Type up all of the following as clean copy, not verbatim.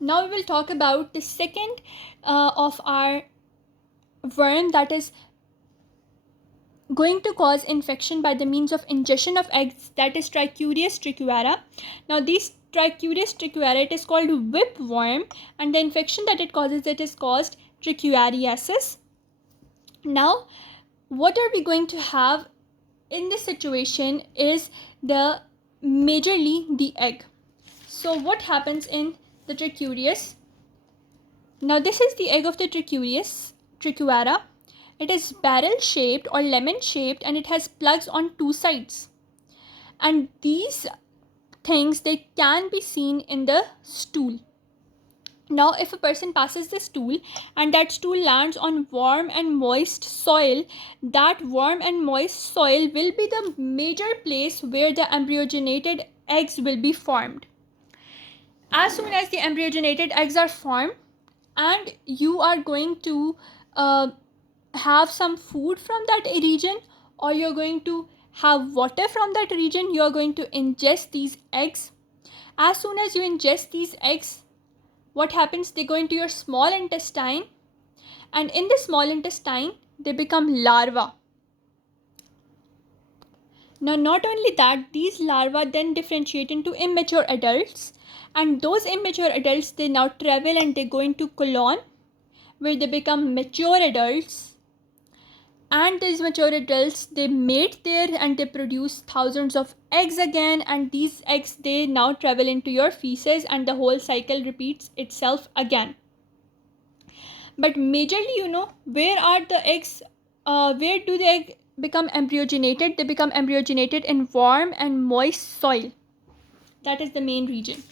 Now we will talk about the second of our worm that is going to cause infection by the means of ingestion of eggs, that is Trichuris trichiura. Now these Trichuris trichiura, it is called whipworm, and the infection that it causes, it is caused trichiuriasis. Now what are we going to have in this situation is the majorly the egg. So what happens in the Trichuris? Now this is the egg of the Trichuris trichiura. It is barrel shaped or lemon shaped, and it has plugs on two sides. And these things, they can be seen in the stool. Now if a person passes the stool and that stool lands on warm and moist soil, that warm and moist soil will be the major place where the embryogenated eggs will be formed. As soon as the embryogenated eggs are formed and you are going to have some food from that region, or you're going to have water from that region, you're going to ingest these eggs. As soon as you ingest these eggs, what happens? They go into your small intestine, and in the small intestine they become larvae. Now not only that, these larvae then differentiate into immature adults, and those immature adults, they now travel and they go into colon, where they become mature adults. And these mature adults, they mate there and they produce thousands of eggs again, and these eggs, they now travel into your feces, and the whole cycle repeats itself again. But majorly, where are the eggs, where do the egg become embryogenated? They become embryogenated in warm and moist soil. That is the main region.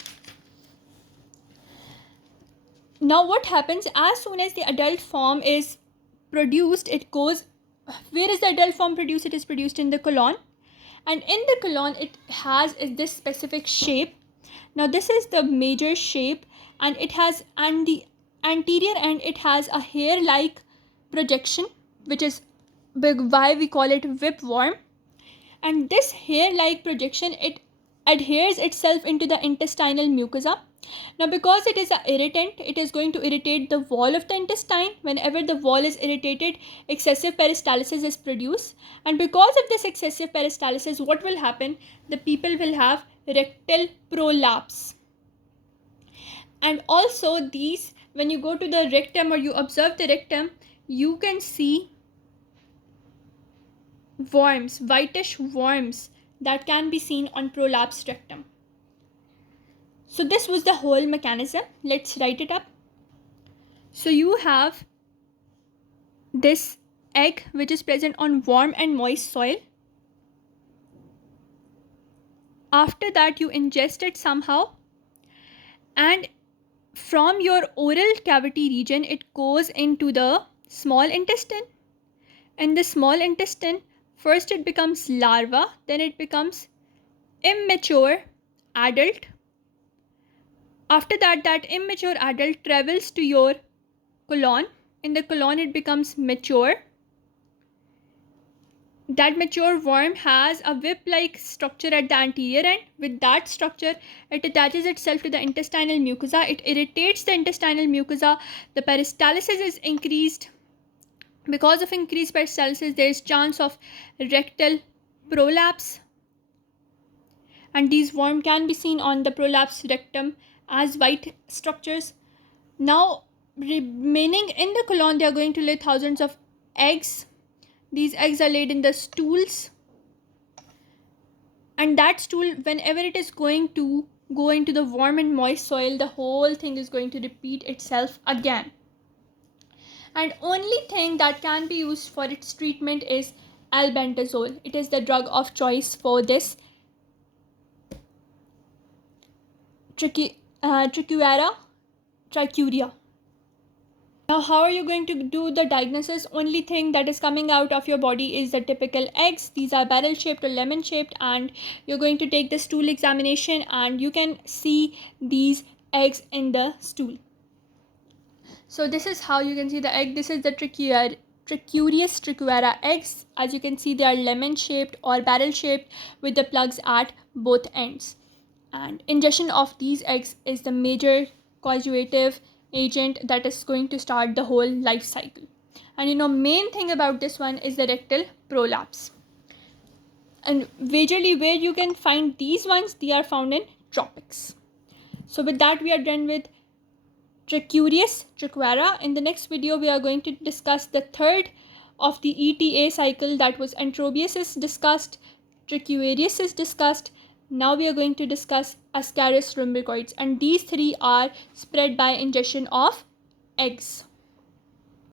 Now what happens? As soon as the adult form is produced, it goes, where is the adult form produced? It is produced in the colon, and in the colon it has this specific shape. Now this is the major shape, and it has, and the anterior end, it has a hair like projection, which is why we call it whipworm. And this hair like projection, it adheres itself into the intestinal mucosa. Now because it is an irritant, it is going to irritate the wall of the intestine. Whenever the wall is irritated, excessive peristalsis is produced, and because of this excessive peristalsis, what will happen? The people will have rectal prolapse. And also these, when you go to the rectum or you observe the rectum, you can see worms, whitish worms, that can be seen on prolapsed rectum. So this was the whole mechanism. Let's write it up. So you have this egg which is present on warm and moist soil. After that you ingest it somehow, and from your oral cavity region it goes into the small intestine. In the small intestine, first it becomes larva, then it becomes immature adult. After that, that immature adult travels to your colon. In the colon it becomes mature. That mature worm has a whip-like structure at the anterior end. With that structure, it attaches itself to the intestinal mucosa. It irritates the intestinal mucosa. The peristalsis is increased. Because of increased peristalsis, there is chance of rectal prolapse. And these worms can be seen on the prolapsed rectum as white structures. Now, remaining in the colon, they are going to lay thousands of eggs. These eggs are laid in the stools, and that stool, whenever it is going to go into the warm and moist soil, the whole thing is going to repeat itself again. And only thing that can be used for its treatment is albendazole. It is the drug of choice for this trichiura. Now how are you going to do the diagnosis? Only thing that is coming out of your body is the typical eggs. These are barrel shaped or lemon shaped, and you're going to take the stool examination and you can see these eggs in the stool. So this is how you can see the egg. This is the Trichuris trichiura eggs. As you can see, they are lemon shaped or barrel shaped with the plugs at both ends. And ingestion of these eggs is the major causative agent that is going to start the whole life cycle. And main thing about this one is the rectal prolapse. And majorly where you can find these ones, they are found in tropics. So with that, we are done with Trichuris, trichiura. In the next video, we are going to discuss the third of the ETA cycle, that was Enterobius is discussed, Trichuris is discussed. Now we are going to discuss Ascaris lumbricoides, and these three are spread by ingestion of eggs.